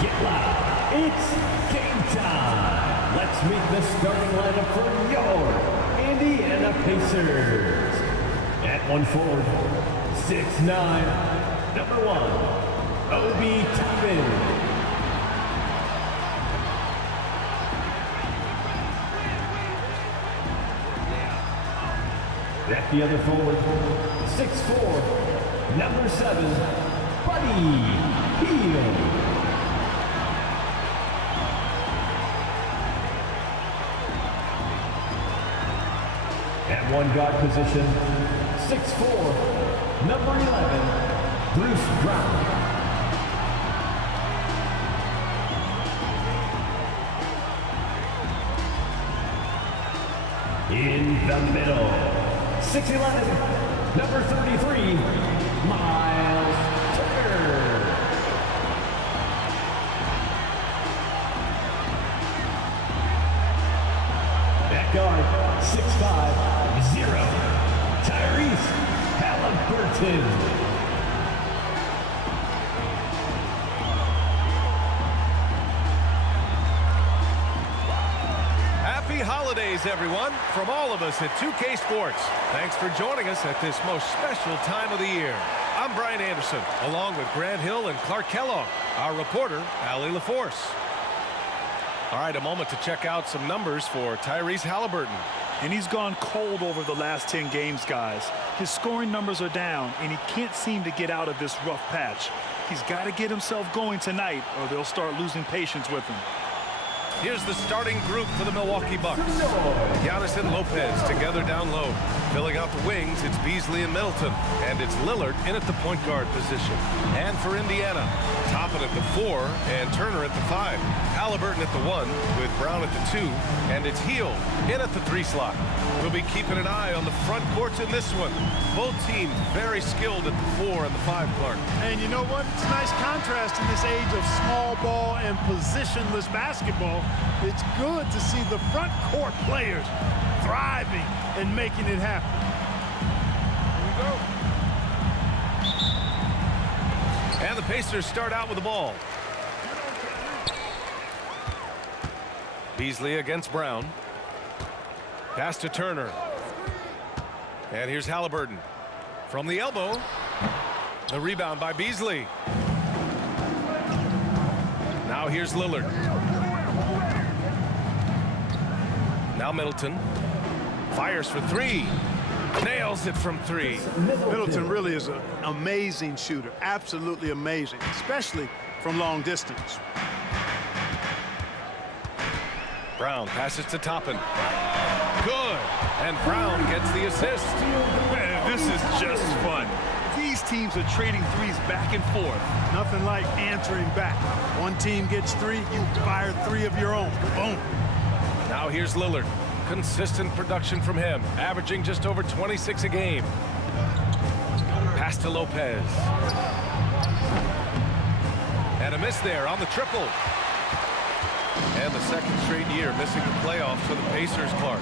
Get loud. It's game time. Let's meet the starting lineup for your Indiana Pacers. At one forward, 6'9", number 1, Obi Toppin. At the other forward, 6'4", number 7, Buddy Hield. At one guard position, 6'4", number 11, Bruce Brown. In the middle, 6'11", number 33, Miles Turner. At guard, 6'5", 0, Tyrese Halliburton. Happy holidays, everyone, from all of us at 2K Sports. Thanks for joining us at this most special time of the year. I'm Brian Anderson, along with Grant Hill and Clark Kellogg, our reporter, Allie LaForce. All right, a moment to check out some numbers for Tyrese Halliburton. And he's gone cold over the last 10 games, guys. His scoring numbers are down, and he can't seem to get out of this rough patch. He's got to get himself going tonight, or they'll start losing patience with him. Here's the starting group for the Milwaukee Bucks. Giannis and Lopez together down low. Filling out the wings, it's Beasley and Middleton. And it's Lillard in at the point guard position. And for Indiana, Toppin at the 4 and Turner at the 5. Halliburton at the 1 with Brown at the 2. And it's Hield in at the 3 slot. We'll be keeping an eye on the front courts in this one. Both teams very skilled at the 4 and the 5, Clark. And you know what? It's a nice contrast in this age of small ball and positionless basketball. It's good to see the front court players thriving and making it happen. Here we go. And the Pacers start out with the ball. Beasley against Brown. Pass to Turner. And here's Halliburton. From the elbow. The rebound by Beasley. Now here's Lillard. Now Middleton. Fires for 3. Nails it from 3. Middleton really is an amazing shooter. Absolutely amazing, especially from long distance. Brown passes to Toppin. Good. And Brown gets the assist. Man, this is just fun. These teams are trading threes back and forth. Nothing like answering back. One team gets 3, you fire 3 of your own. Boom. Now here's Lillard. Consistent production from him, averaging just over 26 a game. Pass to Lopez. And a miss there on the triple. And the second straight year missing the playoffs for the Pacers, Clark.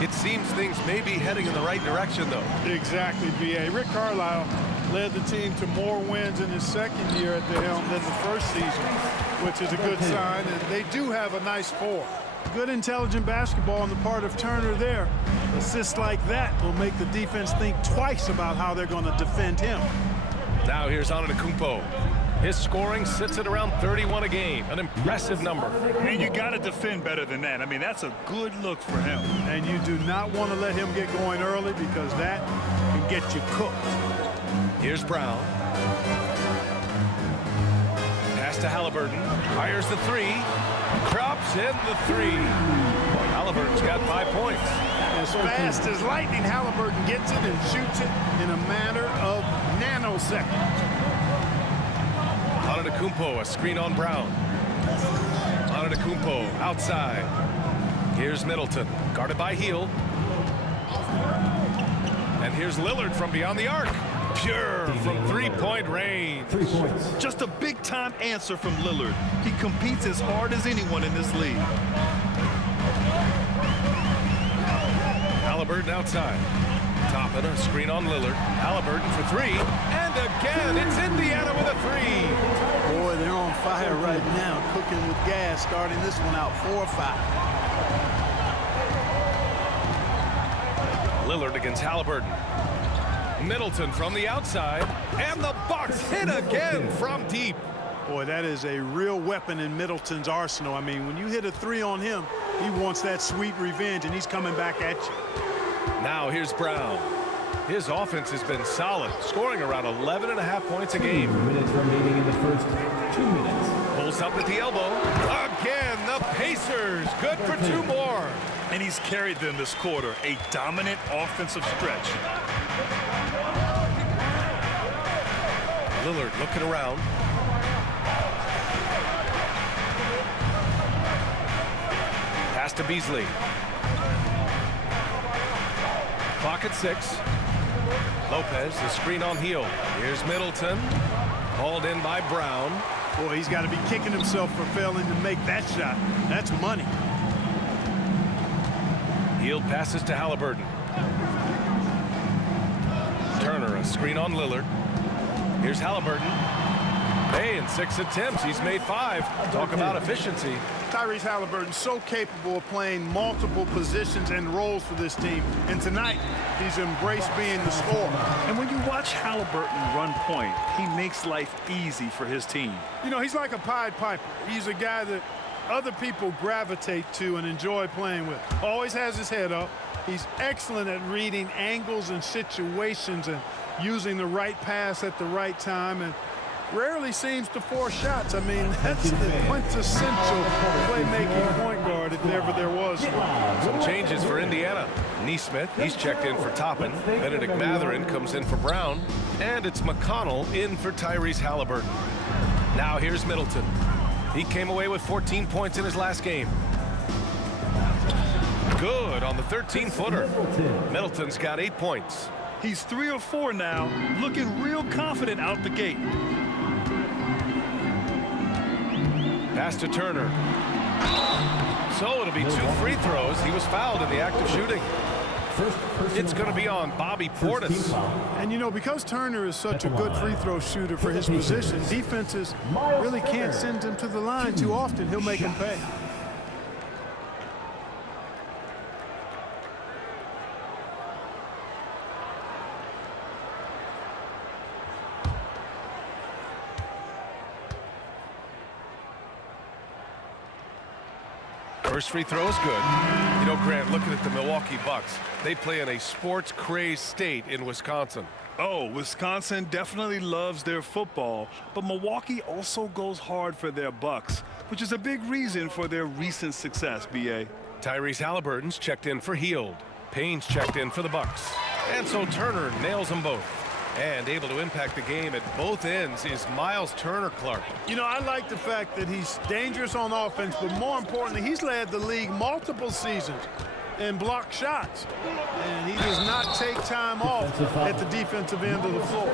It seems things may be heading in the right direction, though. Exactly, B.A. Rick Carlisle led the team to more wins in his second year at the helm than the first season, which is a good sign, and they do have a nice core. Good intelligent basketball on the part of Turner there. Assists like that will make the defense think twice about how they're going to defend him. Now here's Antetokounmpo. His scoring sits at around 31 a game, an impressive number. And you got to defend better than that. I mean, that's a good look for him. And you do not want to let him get going early because that can get you cooked. Here's Brown. Pass to Halliburton. Fires the 3. Drops in the 3. Halliburton's got 5 points. As fast as lightning, Halliburton gets it and shoots it in a matter of nanoseconds. Antetokounmpo, a screen on Brown. Antetokounmpo outside. Here's Middleton, guarded by Hield. And here's Lillard from beyond the arc. Pure from three-point range. 3 points. Just a big-time answer from Lillard. He competes as hard as anyone in this league. Halliburton outside. Toppin, a screen on Lillard. Halliburton for 3. And again, it's Indiana with a 3. Boy, they're on fire right now, cooking with gas, starting this one out 4-5. Lillard against Halliburton. Middleton from the outside, and the Bucks hit again from deep. Boy, that is a real weapon in Middleton's arsenal. I mean, when you hit a three on him, he wants that sweet revenge, and he's coming back at you. Now here's Brown. His offense has been solid, scoring around 11.5 points a game. 2 minutes remaining in the first 2 minutes. Pulls up at the elbow. Again, the Pacers. Good for 2 more. And he's carried them this quarter, a dominant offensive stretch. Lillard looking around. Pass to Beasley. Clock at 6. Lopez, the screen on Hield. Here's Middleton. Hauled in by Brown. Boy, he's got to be kicking himself for failing to make that shot. That's money. Hield passes to Halliburton. Turner, a screen on Lillard. Here's Halliburton. Hey, in 6 attempts, he's made 5. Talk about efficiency. Tyrese Halliburton so capable of playing multiple positions and roles for this team. And tonight, he's embraced being the scorer. And when you watch Halliburton run point, he makes life easy for his team. You know, he's like a Pied Piper. He's a guy that other people gravitate to and enjoy playing with. Always has his head up. He's excellent at reading angles and situations and using the right pass at the right time, and rarely seems to force shots. I mean, that's the quintessential playmaking point guard if ever there was one. Some changes for Indiana. Neesmith, he's checked in for Toppin. Benedict Mathurin comes in for Brown. And it's McConnell in for Tyrese Halliburton. Now here's Middleton. He came away with 14 points in his last game. Good on the 13-footer. Middleton's got 8 points. He's 3 of 4 now, looking real confident out the gate. Pass to Turner. So it'll be 2 free throws. He was fouled in the act of shooting. It's going to be on Bobby Portis. And, you know, because Turner is such a good free throw shooter for his position, defenses really can't send him to the line too often. He'll make him pay. First free throw is good. You know, Grant, looking at the Milwaukee Bucks, they play in a sports-crazed state in Wisconsin. Oh, Wisconsin definitely loves their football, but Milwaukee also goes hard for their Bucks, which is a big reason for their recent success, B.A. Tyrese Halliburton's checked in for Hield. Payne's checked in for the Bucks. And so Turner nails them both. And able to impact the game at both ends is Miles Turner-Clark. You know, I like the fact that he's dangerous on offense, but more importantly, he's led the league multiple seasons in block shots. And he does not take time off at the defensive end of the floor.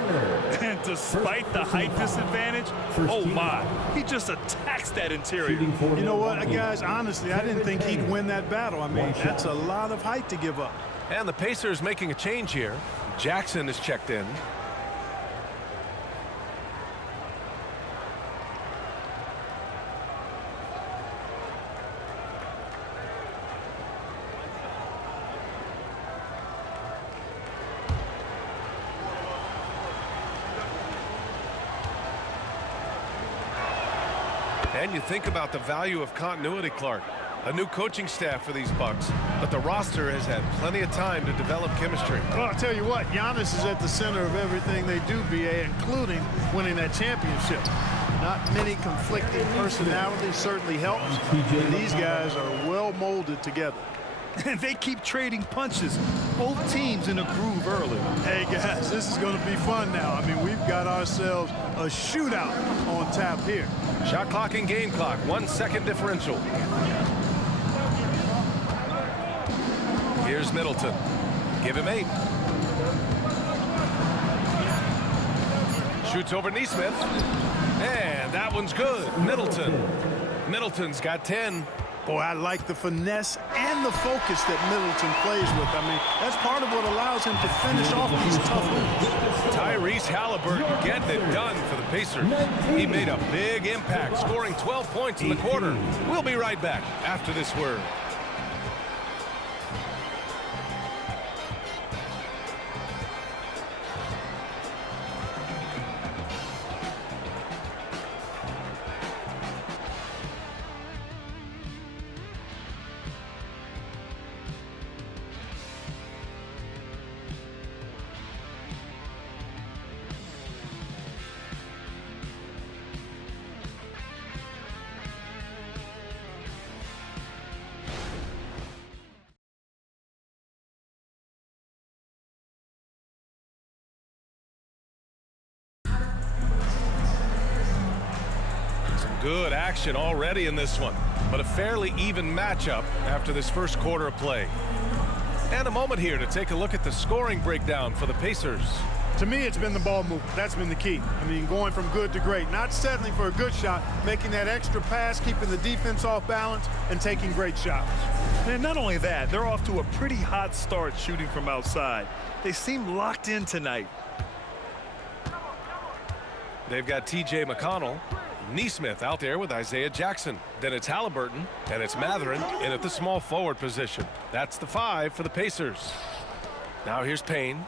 And despite the height disadvantage, oh my, he just attacks that interior. You know what, guys, honestly, I didn't think he'd win that battle. I mean, that's a lot of height to give up. And the Pacers making a change here. Jackson is checked in. And you think about the value of continuity, Clark. A new coaching staff for these Bucks, but the roster has had plenty of time to develop chemistry. Well, I'll tell you what, Giannis is at the center of everything they do, B.A., including winning that championship. Not many conflicting personalities certainly helps, and these guys are well molded together. And they keep trading punches. Both teams in a groove early. Hey, guys, this is going to be fun now. I mean, we've got ourselves a shootout on tap here. Shot clock and game clock, 1 second differential. Here's Middleton. Give him 8. Shoots over Neesmith. And that one's good. Middleton's got 10. Boy, I like the finesse and the focus that Middleton plays with. I mean, that's part of what allows him to finish off these tough moves. Tyrese Halliburton getting it done for the Pacers. He made a big impact, scoring 12 points in the quarter. We'll be right back after this word. Good action already in this one, but a fairly even matchup after this first quarter of play. And a moment here to take a look at the scoring breakdown for the Pacers. To me, it's been the ball movement. That's been the key. I mean, going from good to great, not settling for a good shot, making that extra pass, keeping the defense off balance, and taking great shots. And not only that, they're off to a pretty hot start shooting from outside. They seem locked in tonight. They've got T.J. McConnell. Neesmith out there with Isaiah Jackson. Then it's Halliburton, and it's Mathurin in at the small forward position. That's the 5 for the Pacers. Now here's Payne.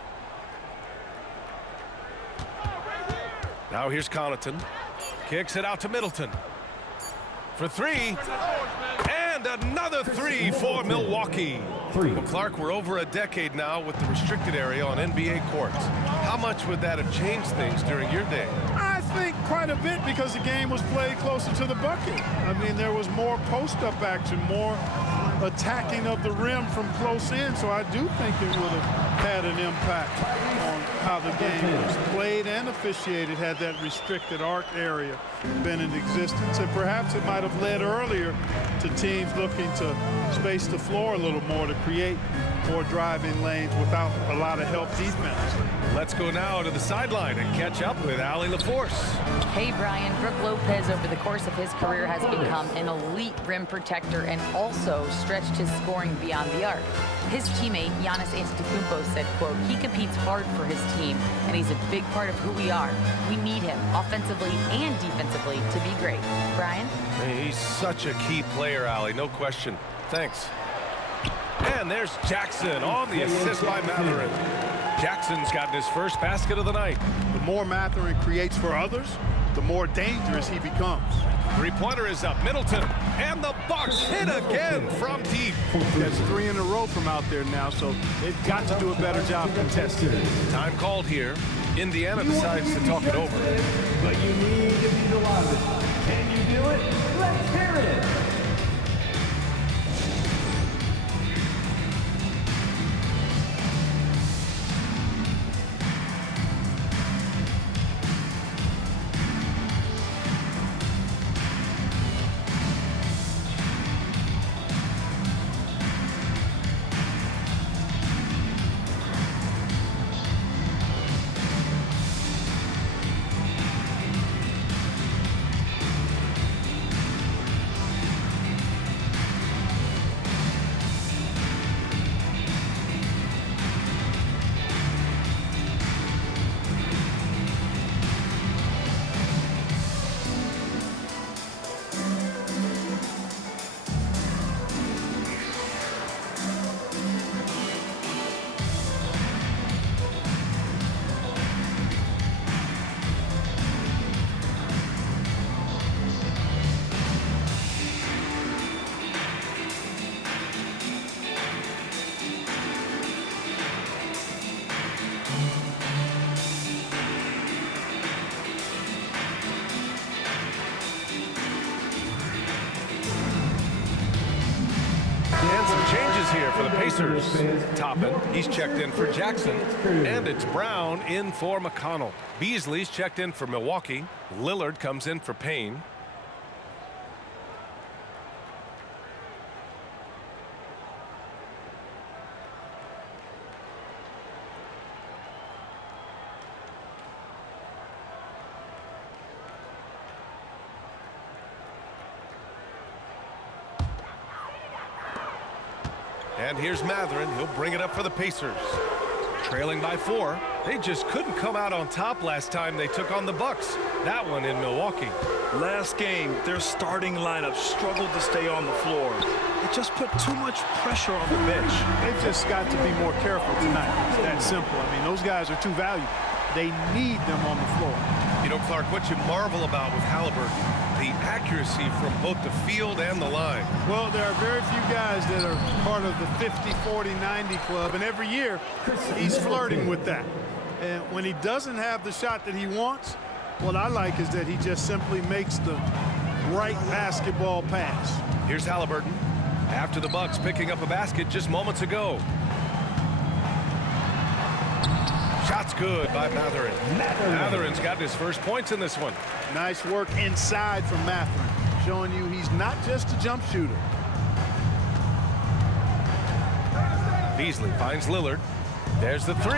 Now here's Connaughton. Kicks it out to Middleton. For 3. And another 3 for Milwaukee. Well, Clark, we're over a decade now with the restricted area on NBA courts. How much would that have changed things during your day? I think quite a bit, because the game was played closer to the bucket. I mean, there was more post-up action, more attacking of the rim from close in, so I do think it would have had an impact on how the game was played and officiated had that restricted arc area been in existence. And perhaps it might have led earlier to teams looking to space the floor a little more to create more driving lanes without a lot of help defense. Let's go now to the sideline and catch up with Allie LaForce. Hey, Brian. Brook Lopez, over the course of his career, has become an elite rim protector and also stretched his scoring beyond the arc. His teammate, Giannis Antetokounmpo, said, quote, "He competes hard for his team, and he's a big part of who we are. We need him, offensively and defensively, to be great." Brian? He's such a key player, Allie, no question. Thanks. And there's Jackson on the assist by Mathurin. Jackson's gotten his first basket of the night. The more Mathurin creates for others, the more dangerous he becomes. Three-pointer is up. Middleton, and the Bucks hit again from deep. That's 3 in a row from out there now, so they've got to do a better job contesting. Time called here. Indiana decides to talk it over. But you need to be the loudest. Can you do it? Let's hear it. And some changes here for the Pacers. Toppin, he's checked in for Jackson. And it's Brown in for McConnell. Beasley's checked in for Milwaukee. Lillard comes in for Payne. And here's Matherin. He'll bring it up for the Pacers. Trailing by 4. They just couldn't come out on top last time they took on the Bucks. That one in Milwaukee. Last game, their starting lineup struggled to stay on the floor. It just put too much pressure on the bench. They've just got to be more careful tonight. It's that simple. I mean, those guys are too valuable. They need them on the floor. You know, Clark, what you marvel about with Halliburton, the accuracy from both the field and the line. Well, there are very few guys that are part of the 50, 40, 90 club, and every year he's flirting with that. And when he doesn't have the shot that he wants, what I like is that he just simply makes the right basketball pass. Here's Halliburton after the Bucks picking up a basket just moments ago. Shot's good by Matherin. Matherin's got his first points in this one. Nice work inside from Matherin, showing you he's not just a jump shooter. Beasley finds Lillard. There's the 3.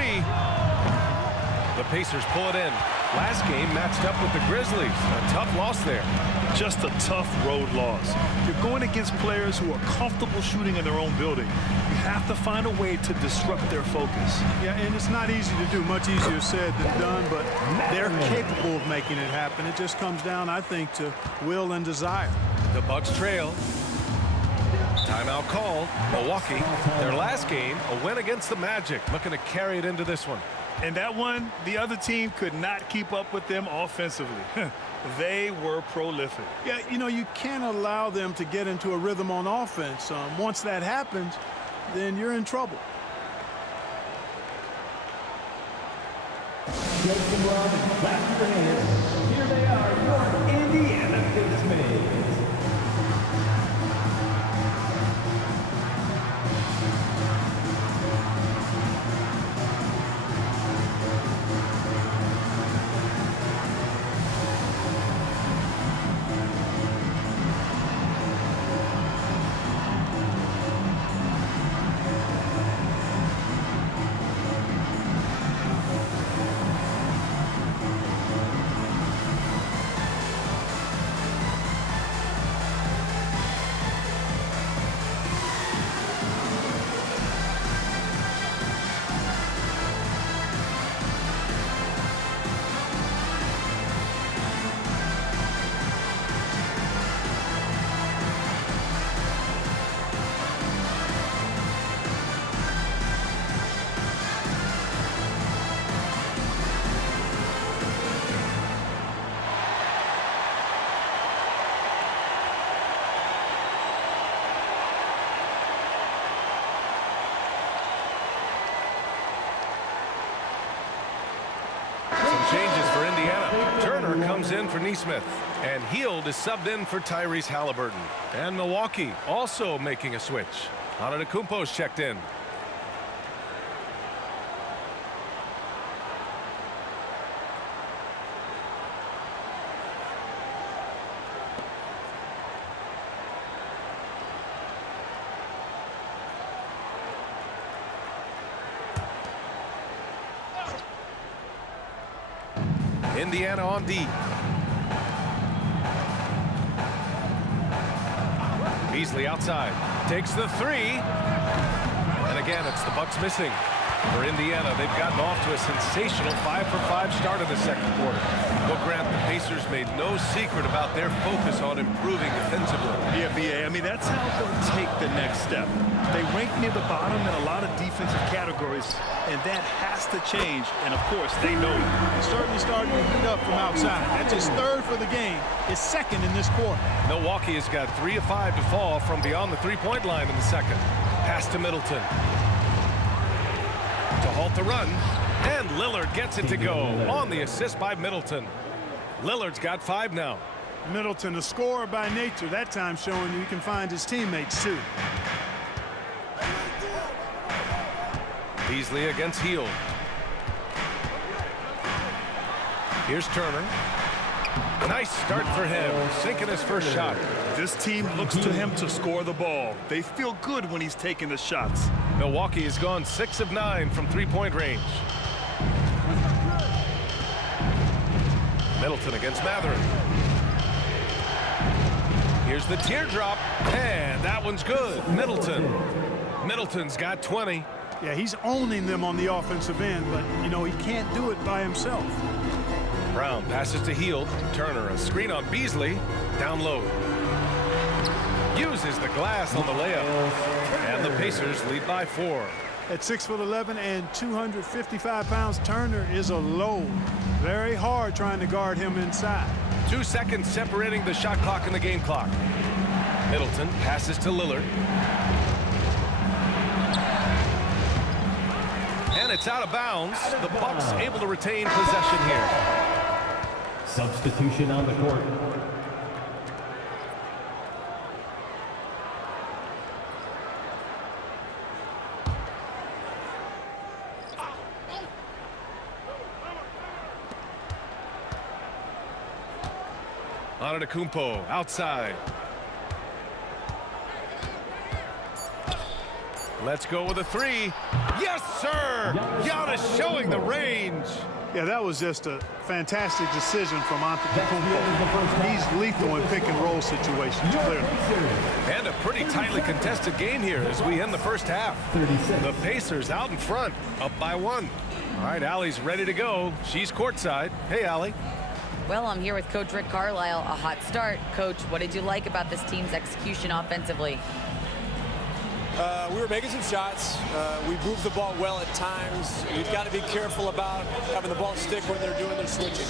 The Pacers pull it in. Last game matched up with the Grizzlies. A tough loss there. Just a tough road loss. You're going against players who are comfortable shooting in their own building. You have to find a way to disrupt their focus. Yeah, and it's not easy to do. Much easier said than done, but they're capable of making it happen. It just comes down, I think, to will and desire. The Bucks trail. Timeout called. Milwaukee, their last game, a win against the Magic, looking to carry it into this one. And that one, the other team could not keep up with them offensively. They were prolific. Yeah, you know, you can't allow them to get into a rhythm on offense. Once that happens, then you're in trouble. Jason Rob and clap your hands. Here they are, your Indiana Pacers. Changes for Indiana. Turner comes in for Nesmith. And Hield is subbed in for Tyrese Halliburton. And Milwaukee also making a switch. Antetokounmpo's checked in. Indiana on D. Beasley outside. Takes the 3. And again, it's the Bucks missing. For Indiana, they've gotten off to a sensational 5-for-5 start in the second quarter. But Grant, the Pacers made no secret about their focus on improving defensively. Yeah, BA, I mean, that's how they'll take the next step. They rank near the bottom in a lot of defensive categories, and that has to change, and of course, they know it. He's certainly starting to pick up from outside. That's his 3rd for the game, his 2nd in this quarter. Milwaukee has got 3 of 5 to fall from beyond the three-point line in the second. Pass to Middleton. To halt the run, and Lillard gets it to go on the assist by Middleton. Lillard's got 5 now. Middleton, a scorer by nature, that time showing you he can find his teammates too. Beasley against Hield. Here's Turner. Nice start for him, sinking his first shot. This team looks to him to score the ball. They feel good when he's taking the shots. Milwaukee has gone 6 of 9 from three-point range. Middleton against Matherin. Here's the teardrop, and that one's good. Middleton Middleton's got 20. Yeah, he's owning them on the offensive end, but, you know, he can't do it by himself. Brown passes to Hield. Turner, a screen on Beasley. Down low. Uses the glass on the layup. And the Pacers lead by 4. At 6'11" and 255 pounds, Turner is a load. Very hard trying to guard him inside. 2 seconds separating the shot clock and the game clock. Middleton passes to Lillard. And it's out of bounds. The Bucks able to retain possession here. Substitution on the court. Antetokounmpo outside. Let's go with a 3. Yes, sir! Giannis showing the range. Yeah, that was just a fantastic decision from Antetokounmpo. He's lethal in pick and roll situations, clearly. And a pretty tightly contested game here as we end the first half. 36. The Pacers out in front, up by 1. All right, Allie's ready to go. She's courtside. Hey, Allie. Well, I'm here with Coach Rick Carlisle. A hot start. Coach, what did you like about this team's execution offensively? We were making some shots. We moved the ball well at times. We've got to be careful about having the ball stick when they're doing their switching.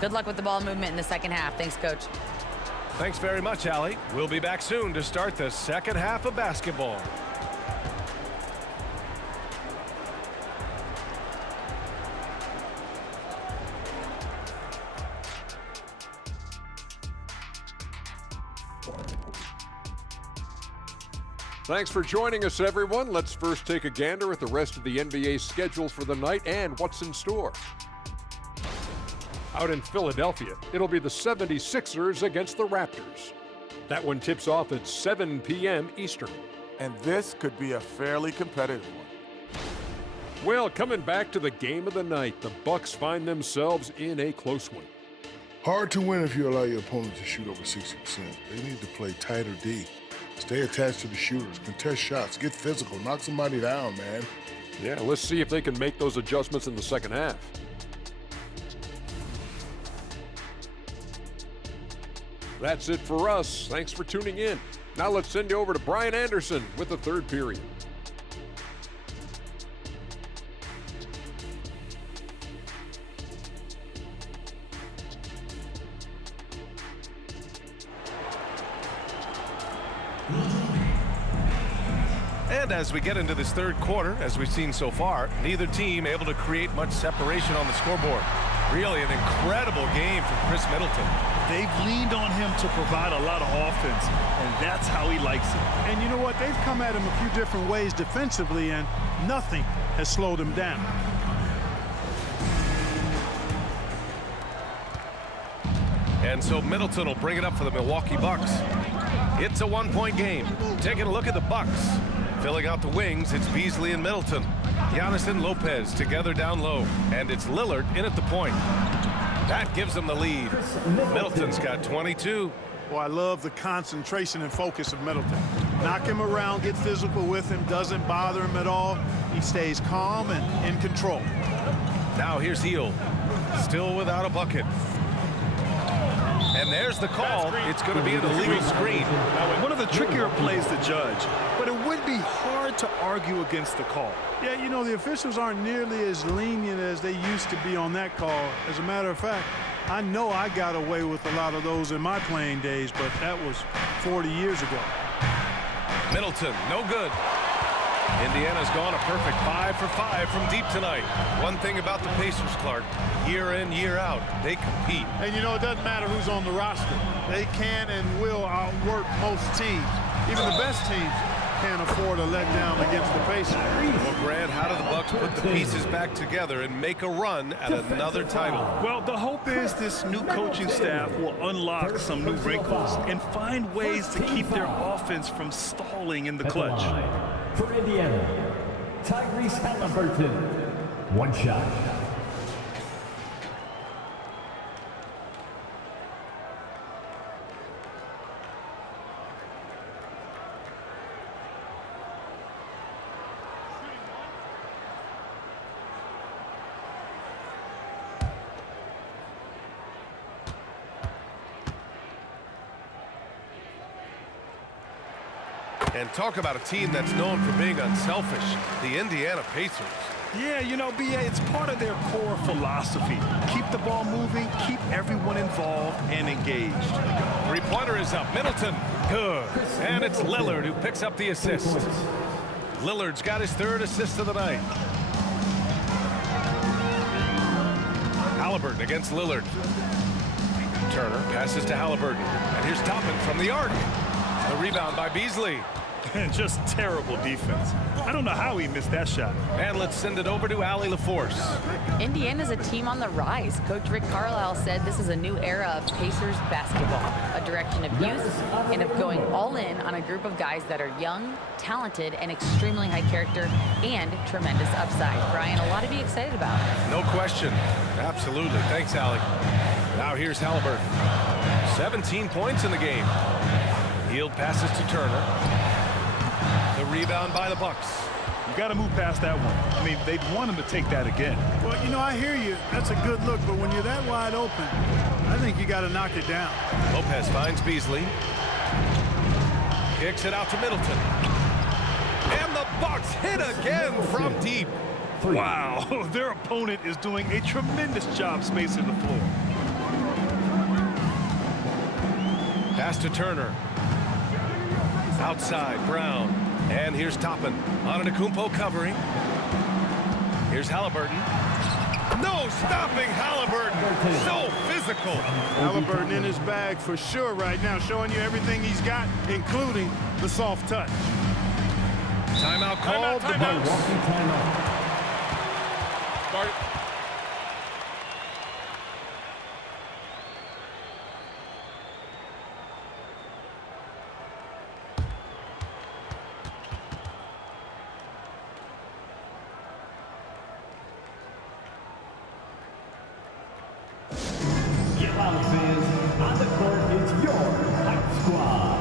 Good luck with the ball movement in the second half. Thanks, Coach. Thanks very much, Allie. We'll be back soon to start the second half of basketball. Thanks for joining us, everyone. Let's first take a gander at the rest of the NBA schedule for the night and what's in store. Out in Philadelphia, it'll be the 76ers against the Raptors. That one tips off at 7 p.m. Eastern. And this could be a fairly competitive one. Well, coming back to the game of the night, the Bucks find themselves in a close one. Hard to win if you allow your opponent to shoot over 60%. They need to play tighter D. Stay attached to the shooters, contest shots, get physical, knock somebody down, man. Yeah, let's see if they can make those adjustments in the second half. That's it for us. Thanks for tuning in. Now let's send you over to Brian Anderson with the third period. And as we get into this third quarter, as we've seen so far, neither team able to create much separation on the scoreboard. Really an incredible game from Chris Middleton. They've leaned on him to provide a lot of offense, and that's how he likes it. And you know what? They've come at him a few different ways defensively, and nothing has slowed him down. And so Middleton will bring it up for the Milwaukee Bucks. It's a one-point game. Taking a look at the Bucks. Filling out the wings, it's Beasley and Middleton. Giannis and Lopez together down low. And it's Lillard in at the point. That gives them the lead. Middleton's got 22. Well, I love the concentration and focus of Middleton. Knock him around, get physical with him, doesn't bother him at all. He stays calm and in control. Now here's Hield. Still without a bucket. And there's the call. It's going to be an illegal screen. One of the trickier plays to judge, but it would be hard to argue against the call. Yeah, you know, the officials aren't nearly as lenient as they used to be on that call. As a matter of fact, I know I got away with a lot of those in my playing days, but that was 40 years ago. Middleton, no good. Indiana's gone a perfect 5 for 5 from deep tonight. One thing about the Pacers, Clark, year in, year out, they compete. And you know, it doesn't matter who's on the roster. They can and will outwork most teams. Even the best teams can't afford a letdown against the Pacers. Well, Grant, how do the Bucks put the pieces back together and make a run at another title? Well, the hope is this new coaching staff will unlock some new wrinkles and find ways to keep their offense from stalling in the clutch. For Indiana, Tyrese Halliburton. One shot. And talk about a team that's known for being unselfish, the Indiana Pacers. Yeah, you know, B.A., it's part of their core philosophy. Keep the ball moving, keep everyone involved and engaged. Three-pointer is up. Middleton, good. And it's Lillard who picks up the assist. Lillard's got his 3rd assist of the night. Halliburton against Lillard. Turner passes to Halliburton. And here's Toppin from the arc. The rebound by Beasley. And just terrible defense. I don't know how he missed that shot. And let's send it over to Allie LaForce. Indiana's a team on the rise. Coach Rick Carlisle said this is a new era of Pacers basketball, a direction of youth and of going all in on a group of guys that are young, talented, and extremely high character and tremendous upside. Brian, a lot to be excited about. No question. Absolutely. Thanks, Allie. Now here's Halliburton. 17 points in the game. Hield passes to Turner. The rebound by the Bucks. You got to move past that one. I mean, they'd want him to take that again. Well, you know, I hear you. That's a good look, but when you're that wide open, I think you got to knock it down. Lopez finds Beasley. Kicks it out to Middleton. And the Bucks hit again from deep. Wow, their opponent is doing a tremendous job spacing the floor. Pass to Turner. Outside, Brown. And here's Toppin. Antetokounmpo covering. Here's Halliburton. No stopping Halliburton. So physical. Halliburton in his bag for sure right now, showing you everything he's got, including the soft touch. Timeout called. The Bucks. On the court is your Hype Squad.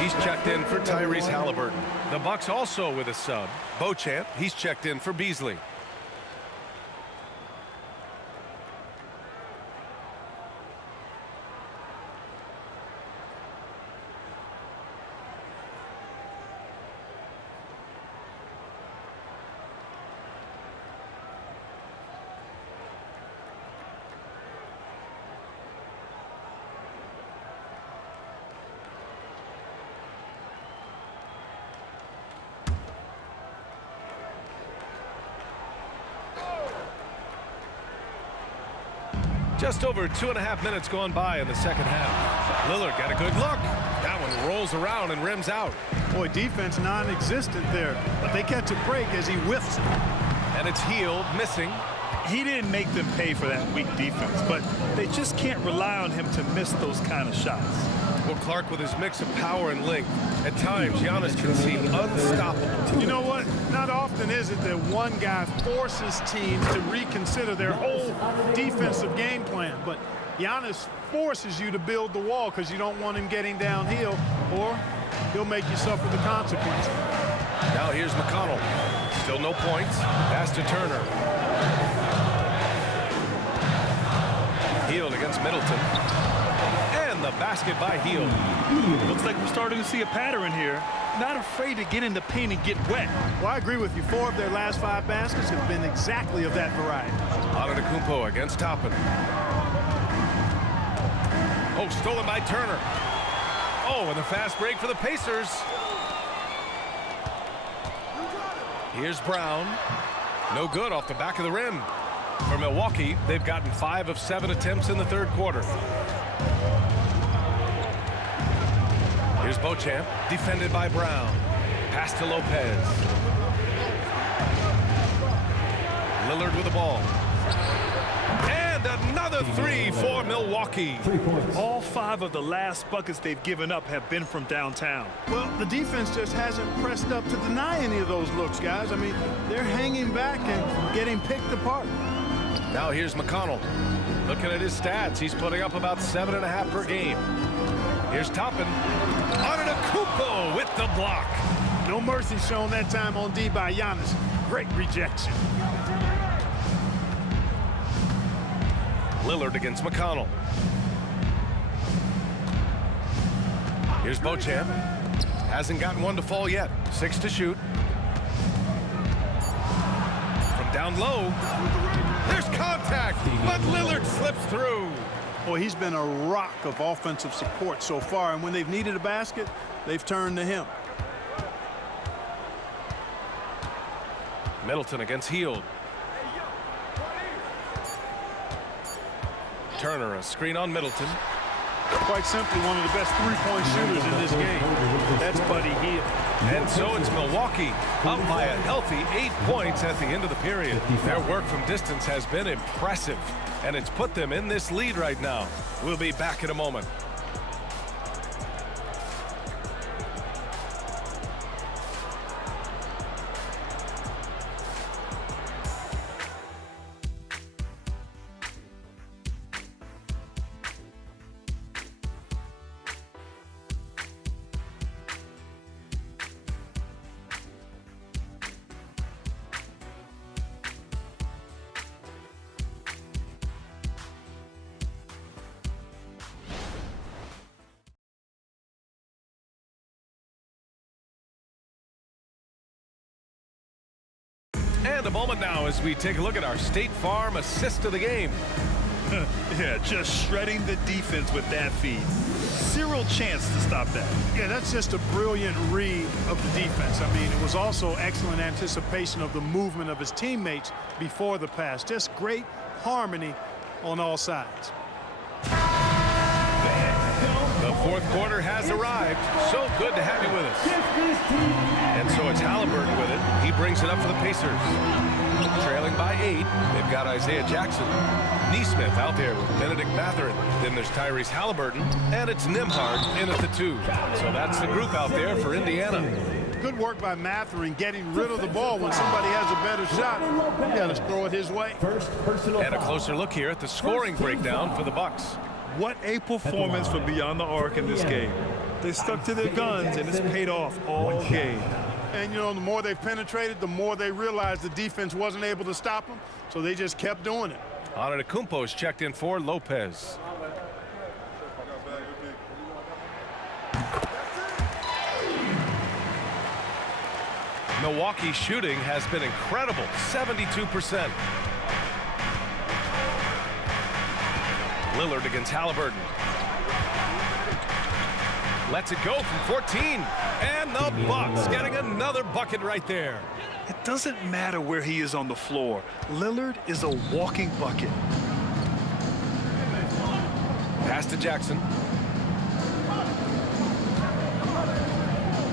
He's checked in for Tyrese Halliburton. The Bucks also with a sub. Beauchamp, he's checked in for Beasley. Just over 2.5 minutes gone by in the second half. Lillard got a good look. That one rolls around and rims out. Boy, defense non-existent there, but they catch a break as he whiffs it. And it's Hield missing. He didn't make them pay for that weak defense, but they just can't rely on him to miss those kind of shots. Well, Clark, with his mix of power and length, at times Giannis can seem unstoppable. You know what? Not often is it that one guy forces teams to reconsider their whole defensive game plan, but Giannis forces you to build the wall because you don't want him getting downhill, or he'll make you suffer the consequences. Now here's McConnell. Still no points. Pass to Turner. Hield against Middleton. And the basket by Hield. Looks like we're starting to see a pattern here. Not afraid to get in the paint and get wet. Well, I agree with you. 4 of their last 5 baskets have been exactly of that variety. Antetokounmpo against Toppin. Oh, stolen by Turner. Oh, and the fast break for the Pacers. Here's Brown. No good off the back of the rim. For Milwaukee, they've gotten 5 of 7 attempts in the third quarter. Here's Beauchamp, defended by Brown. Pass to Lopez. Lillard with the ball. And another 3 for Milwaukee. 3 points. All 5 of the last buckets they've given up have been from downtown. Well, the defense just hasn't pressed up to deny any of those looks, guys. I mean, they're hanging back and getting picked apart. Now here's McConnell. Looking at his stats, he's putting up about 7.5 per game. Here's Toppin. Antetokounmpo with the block. No mercy shown that time on D by Giannis. Great rejection. Lillard against McConnell. Here's Beauchamp. Hasn't gotten one to fall yet. 6 to shoot. From down low. There's contact, but Lillard slips through. Boy, he's been a rock of offensive support so far, and when they've needed a basket, they've turned to him. Middleton against Hield. Turner, a screen on Middleton. Quite simply, one of the best three-point shooters in this game. That's Buddy Hield. And so it's Milwaukee up by a healthy 8 points at the end of the period. Their work from distance has been impressive, and it's put them in this lead right now. We'll be back in a moment. And a moment now as we take a look at our State Farm assist of the game. Yeah, just shredding the defense with that feed. Zero chance to stop that. Yeah, that's just a brilliant read of the defense. I mean, it was also excellent anticipation of the movement of his teammates before the pass. Just great harmony on all sides. The fourth quarter has arrived. So good to have you with us. And so it's Halliburton with it. He brings it up for the Pacers. Trailing by 8, they've got Isaiah Jackson. Neesmith out there with Benedict Mathurin. Then there's Tyrese Halliburton. And it's Nembhard in at the 2. So that's the group out there for Indiana. Good work by Mathurin getting rid of the ball when somebody has a better shot. You got to throw it his way. And a closer look here at the scoring breakdown for the Bucks. What a performance from beyond the arc in this game. They stuck to their guns, and it's paid off all game. And, you know, the more they penetrated, the more they realized the defense wasn't able to stop them, so they just kept doing it. Antetokounmpo is checked in for Lopez. Milwaukee's shooting has been incredible, 72%. Lillard against Halliburton. Lets it go from 14. And the Bucks getting another bucket right there. It doesn't matter where he is on the floor. Lillard is a walking bucket. Pass to Jackson.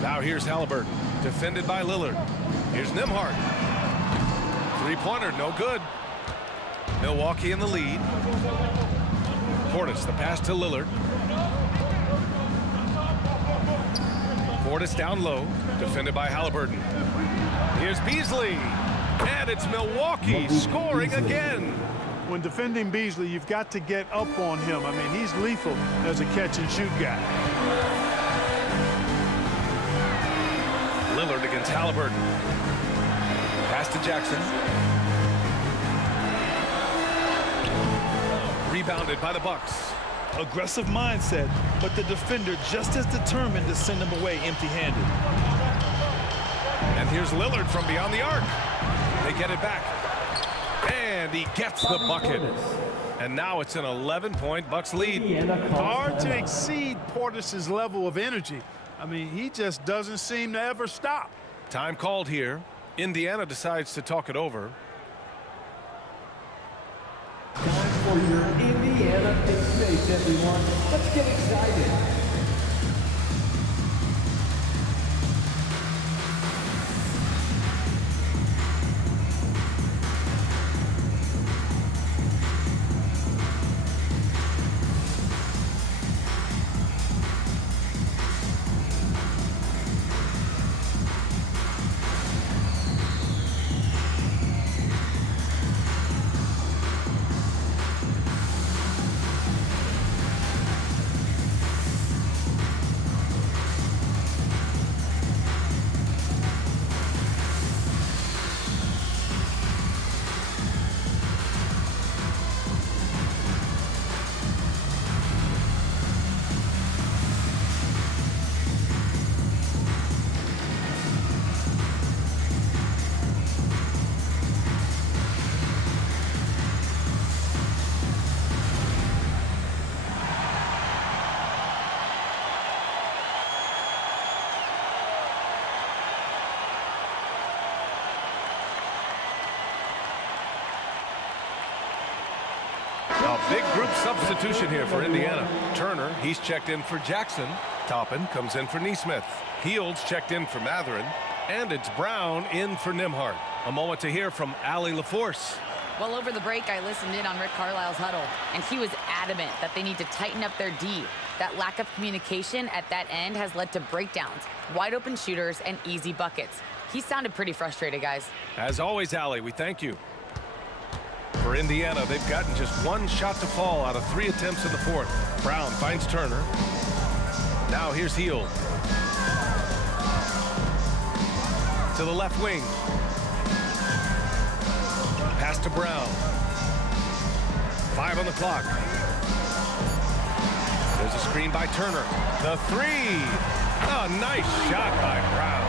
Now here's Halliburton. Defended by Lillard. Here's Nembhard. Three-pointer, no good. Milwaukee in the lead. Portis, the pass to Lillard. Portis down low, defended by Halliburton. Here's Beasley, and it's Milwaukee scoring again. When defending Beasley, you've got to get up on him. I mean, he's lethal as a catch-and-shoot guy. Lillard against Halliburton. Pass to Jackson. Rebounded by the Bucks. Aggressive mindset, but the defender just as determined to send him away empty-handed. And here's Lillard from beyond the arc. They get it back. And he gets the bucket. And now it's an 11-point Bucks lead. Hard to exceed Portis's level of energy. I mean, he just doesn't seem to ever stop. Time called here. Indiana decides to talk it over. Time for your Indiana pick six, everyone. Let's get excited. A big group substitution here for Indiana. Turner, he's checked in for Jackson. Toppin comes in for Neesmith. Fields checked in for Matherin. And it's Brown in for Nimhart. A moment to hear from Allie LaForce. Well, over the break, I listened in on Rick Carlisle's huddle, and he was adamant that they need to tighten up their D. That lack of communication at that end has led to breakdowns, wide open shooters, and easy buckets. He sounded pretty frustrated, guys. As always, Allie, we thank you. For Indiana, they've gotten just one shot to fall out of 3 attempts in the fourth. Brown finds Turner. Now here's Hield. To the left wing. Pass to Brown. 5 on the clock. There's a screen by Turner. The 3. A nice shot by Brown.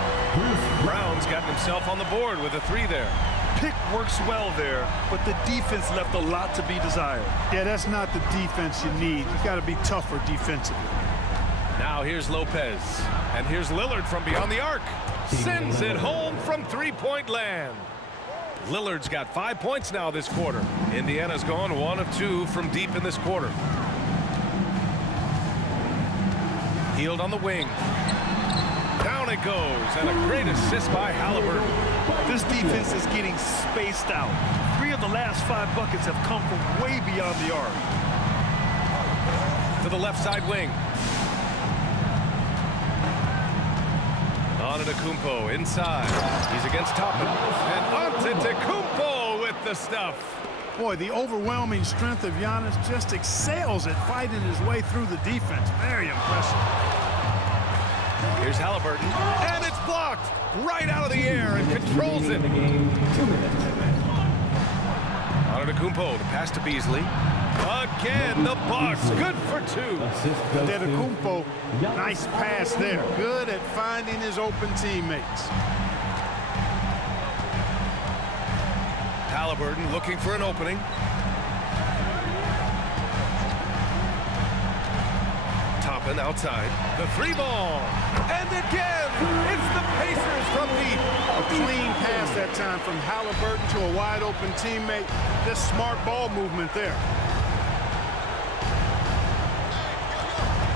Brown's gotten himself on the board with a 3 there. Pick works well there, but the defense left a lot to be desired. Yeah, that's not the defense you need. You got to be tougher defensively. Now here's Lopez. And here's Lillard from beyond the arc. Sends it home from three-point land. Lillard's got 5 points now this quarter. Indiana's gone 1 of 2 from deep in this quarter. Hield on the wing. Down it goes, and a great assist by Halliburton. This defense is getting spaced out. 3 of the last 5 buckets have come from way beyond the arc. To the left side wing. Antetokounmpo inside. He's against Toppin. And Antetokounmpo with the stuff. Boy, the overwhelming strength of Giannis just excels at fighting his way through the defense. Very impressive. Here's Halliburton, and it's blocked right out of the air and controls it. 2 minutes. Antetokounmpo, the pass to Beasley. Again, the Bucks, good for 2. Antetokounmpo, nice pass there. Good at finding his open teammates. Halliburton looking for an opening. Toppin outside. The 3 ball. And again, it's the Pacers from deep. A clean pass that time from Halliburton to a wide open teammate. Just smart ball movement there.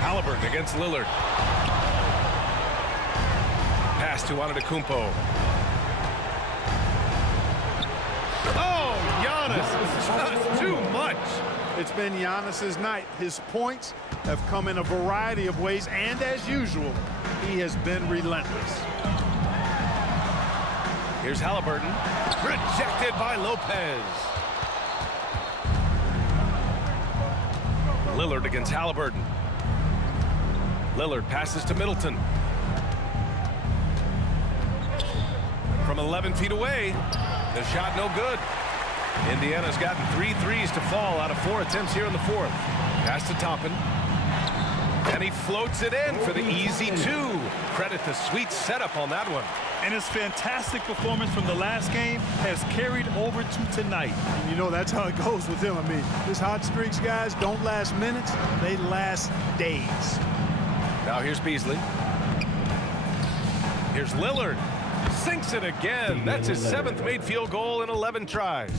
Halliburton against Lillard. Pass to Antetokounmpo. Oh, Giannis, just too much. It's been Giannis's night. His points have come in a variety of ways, and as usual, he has been relentless. Here's Halliburton. Rejected by Lopez. Lillard against Halliburton. Lillard passes to Middleton. From 11 feet away, the shot no good. Indiana's gotten 3 threes to fall out of 4 attempts here in the fourth. Pass to Toppin. And he floats it in for the easy 2. Credit the sweet setup on that one. And his fantastic performance from the last game has carried over to tonight. And you know, that's how it goes with him. I mean, his hot streaks, guys, don't last minutes. They last days. Now here's Beasley. Here's Lillard. Sinks it again. That's his 7th made field goal in 11 tries.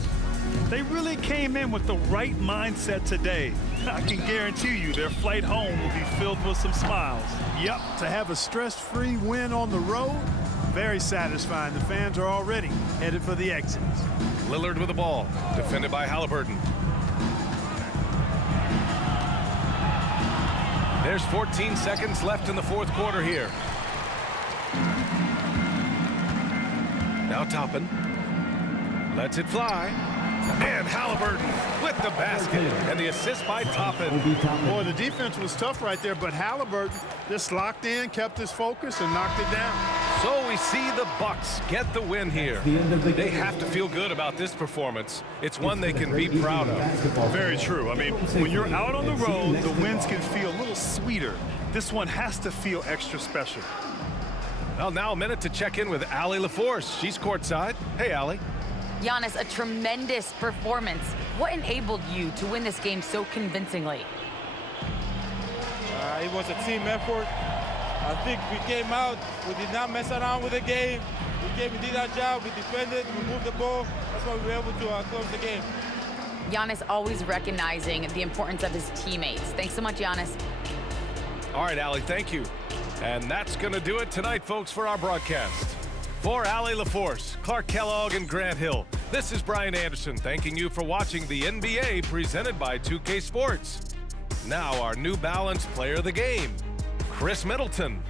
They really came in with the right mindset today. I can guarantee you their flight home will be filled with some smiles. Yep, to have a stress-free win on the road, very satisfying. The fans are already headed for the exits. Lillard with the ball, defended by Halliburton. There's 14 seconds left in the fourth quarter here. Now Toppin lets it fly. And Halliburton with the basket and the assist by Toppin. Boy, the defense was tough right there, but Halliburton just locked in, kept his focus, and knocked it down. So we see the Bucks get the win here. They have to feel good about this performance. It's one they can be proud of. Very true. I mean, when you're out on the road, the wins can feel a little sweeter. This one has to feel extra special. Well, now a minute to check in with Allie LaForce. She's courtside. Hey, Allie. Giannis, a tremendous performance. What enabled you to win this game so convincingly? It was a team effort. I think we came out, we did not mess around with the game. We did our job, we defended, we moved the ball. That's why we were able to close the game. Giannis always recognizing the importance of his teammates. Thanks so much, Giannis. All right, Allie, thank you. And that's going to do it tonight, folks, for our broadcast. For Allie LaForce, Clark Kellogg, and Grant Hill, this is Brian Anderson thanking you for watching the NBA presented by 2K Sports. Now our New Balance Player of the Game, Chris Middleton.